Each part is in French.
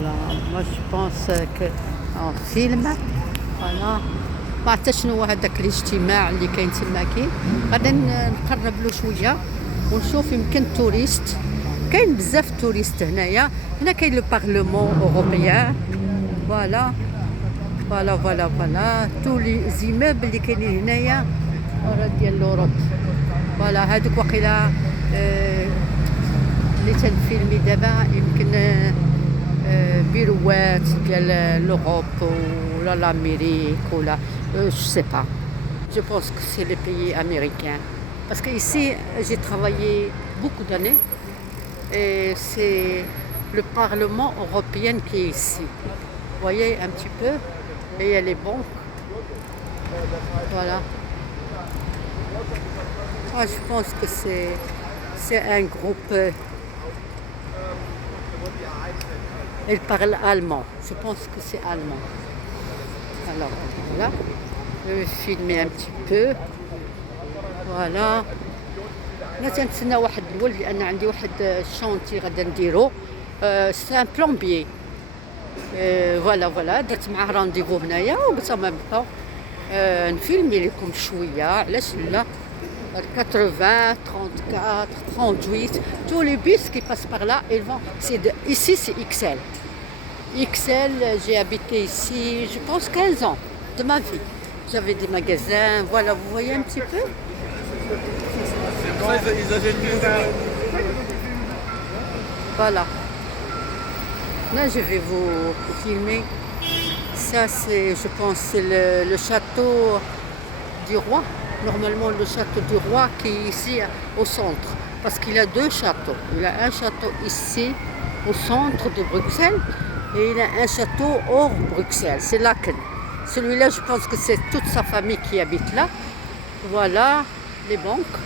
Voilà, moi je pense que en film فوالا ما عرفت شنو هو هذاك الاجتماع اللي كاين تماكي غادي نقرب له شويه ونشوف يمكن توريست كاين بزاف توريست هنايا هنا كاين لو بارلمون اوروبيان فوالا فوالا تو لي زيموبل اللي كاينين هنايا راه ديال لوروب فوالا هادوك واقيلا اللي تنفيلمي دابا يمكن بيروات ديال l'Europe ou l'Amérique ou la je sais pas. Je pense que c'est les pays américains. Parce que ici j'ai travaillé beaucoup d'années et c'est le Parlement européen qui est ici. Vous voyez un petit peu et il y a les banques. Voilà. Moi je pense que c'est un groupe. Elle parle allemand. Je pense que c'est allemand. Alors voilà. Je vais filmer un petit peu. Voilà. أنا تنتسنى واحد الولد لأن عندي واحد الشونتي غادا نديرو. سي ان بلومبيي. فوالا درت معاه رانديفو هنايا وقلت ما نبقاو نفيلمي لكم شوية علاش لا. 80, 34, 38, tous les bus qui passent par là, ils vont. Ici, c'est XL. XL, j'ai habité ici, je pense, 15 ans de ma vie. J'avais des magasins, voilà, vous voyez un petit peu. Voilà. Là, je vais vous filmer. Ça, c'est, je pense, c'est le château du roi. Normalement le château du roi qui est ici au centre, parce qu'il a deux châteaux. Il a un château ici au centre de Bruxelles et il a un château hors Bruxelles, c'est Laken. Celui-là, je pense que c'est toute sa famille qui habite là. Voilà les banques.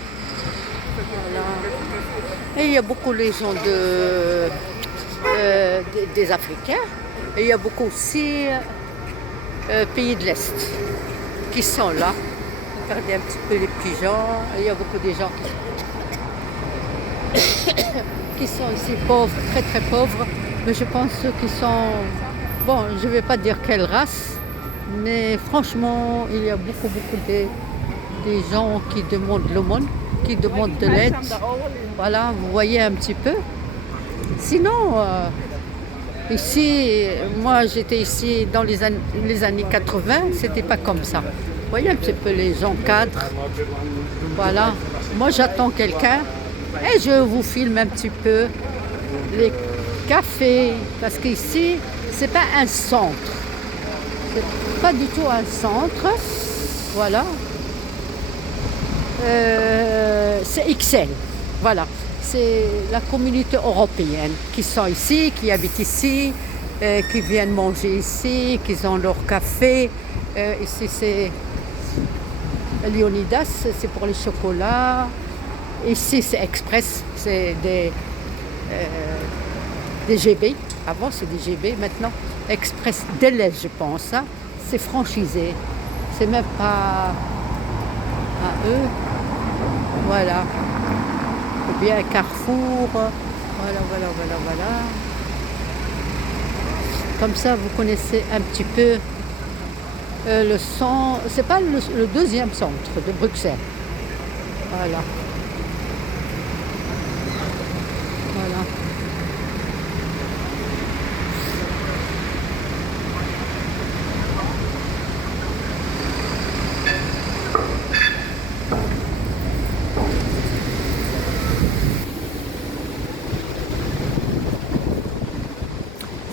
Voilà. Et il y a beaucoup les gens des Africains et il y a beaucoup aussi pays de l'Est qui sont là. Regardez un petit peu les pigeons, il y a beaucoup de gens qui sont ici pauvres, très très pauvres, mais je pense qu'ils sont, bon, je ne vais pas dire quelle race, mais franchement, il y a beaucoup des gens qui demandent l'aumône, qui demandent de l'aide. Voilà, vous voyez un petit peu. Sinon, ici, moi j'étais ici dans les années 80, c'était pas comme ça. Vous voyez un petit peu les gens cadres. Voilà. Moi j'attends quelqu'un et je vous filme un petit peu les cafés. Parce qu'ici, c'est pas un centre. C'est pas du tout un centre. Voilà. C'est XL. Voilà. C'est la communauté européenne qui sont ici, qui habitent ici, qui viennent manger ici, qui ont leur café. Ici c'est Leonidas, c'est pour les chocolats. Ici c'est Express, c'est des GB. Avant c'est des GB, maintenant Express Deleuze je pense. Hein. C'est franchisé, c'est même pas à eux. Voilà. Ou bien Carrefour. Voilà. Comme ça vous connaissez un petit peu le centre, c'est pas le deuxième centre de Bruxelles. Voilà.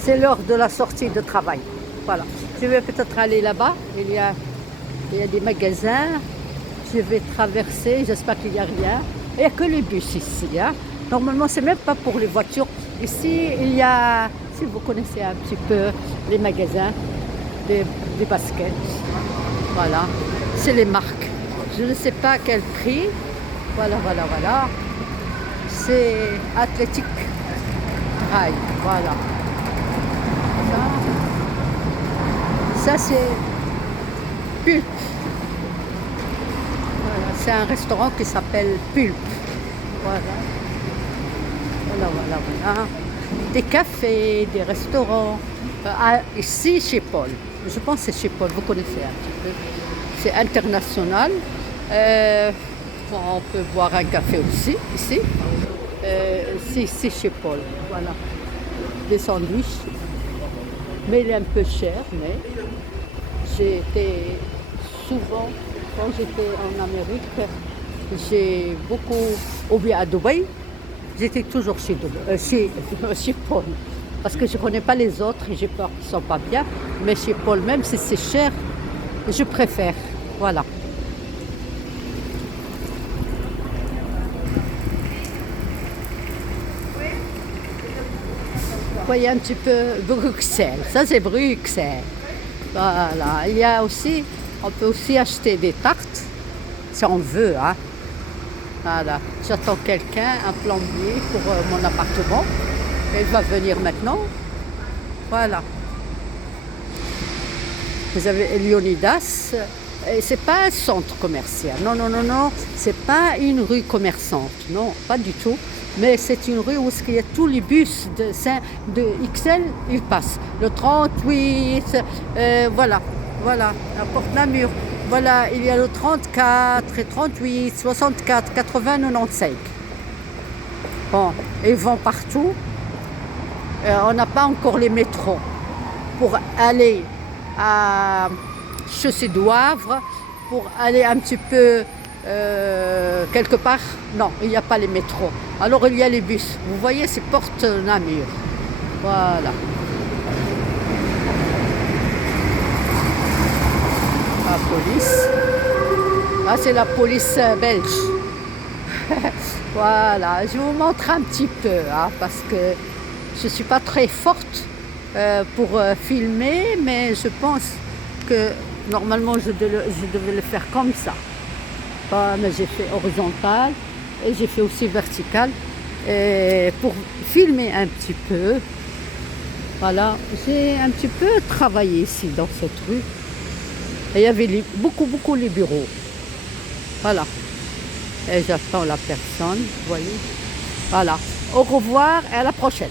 C'est l'heure de la sortie de travail. Voilà. Je vais peut-être aller là-bas. Il y a des magasins. Je vais traverser. J'espère qu'il n'y a rien. Il n'y a que les bus ici. Hein. Normalement, c'est même pas pour les voitures. Ici, il y a, si vous connaissez un petit peu les magasins, des baskets. Voilà. C'est les marques. Je ne sais pas quel prix. Voilà. C'est Athletic Drive. Voilà. Ça c'est Pulp. Voilà, c'est un restaurant qui s'appelle Pulp. Voilà. des cafés, des restaurants. Ici, chez Paul. Je pense que c'est chez Paul, vous connaissez un petit peu. C'est international. Bon, on peut boire un café aussi, ici. C'est chez Paul, voilà. Des sandwichs. Mais il est un peu cher, mais j'ai été souvent, quand j'étais en Amérique, j'ai beaucoup, ou bien à Dubaï, j'étais toujours chez Paul. Parce que je ne connais pas les autres et j'ai peur qu'ils ne sont pas bien. Mais chez Paul, même si c'est cher, je préfère. Voilà. Vous voyez un petit peu Bruxelles. Ça, c'est Bruxelles. Voilà. Il y a aussi, on peut aussi acheter des tartes, si on veut. Hein. Voilà. J'attends quelqu'un, un plombier pour mon appartement. Il va venir maintenant. Voilà. Vous avez Leonidas. Et c'est pas un centre commercial. Non, non, non, non. C'est pas une rue commerçante. Non, pas du tout. Mais c'est une rue où il y a tous les bus de XL, ils passent. Le 38, voilà, voilà, la porte Namur. Voilà, il y a le 34, et 38, 64, 80, 95. Bon, ils vont partout. On n'a pas encore les métros pour aller à Chaussée du Havre, pour aller un petit peu quelque part. Non, il n'y a pas les métros. Alors il y a les bus. Vous voyez, c'est porte Namur. Voilà. La police. Là, c'est la police belge. Voilà, je vous montre un petit peu, hein, parce que je ne suis pas très forte pour filmer, mais je pense que normalement je devais le faire comme ça. Mais j'ai fait horizontal et j'ai fait aussi vertical. Et pour filmer un petit peu, voilà, j'ai un petit peu travaillé ici dans cette rue. Et il y avait beaucoup les bureaux. Voilà. Et j'attends la personne, vous voyez. Voilà. Au revoir et à la prochaine.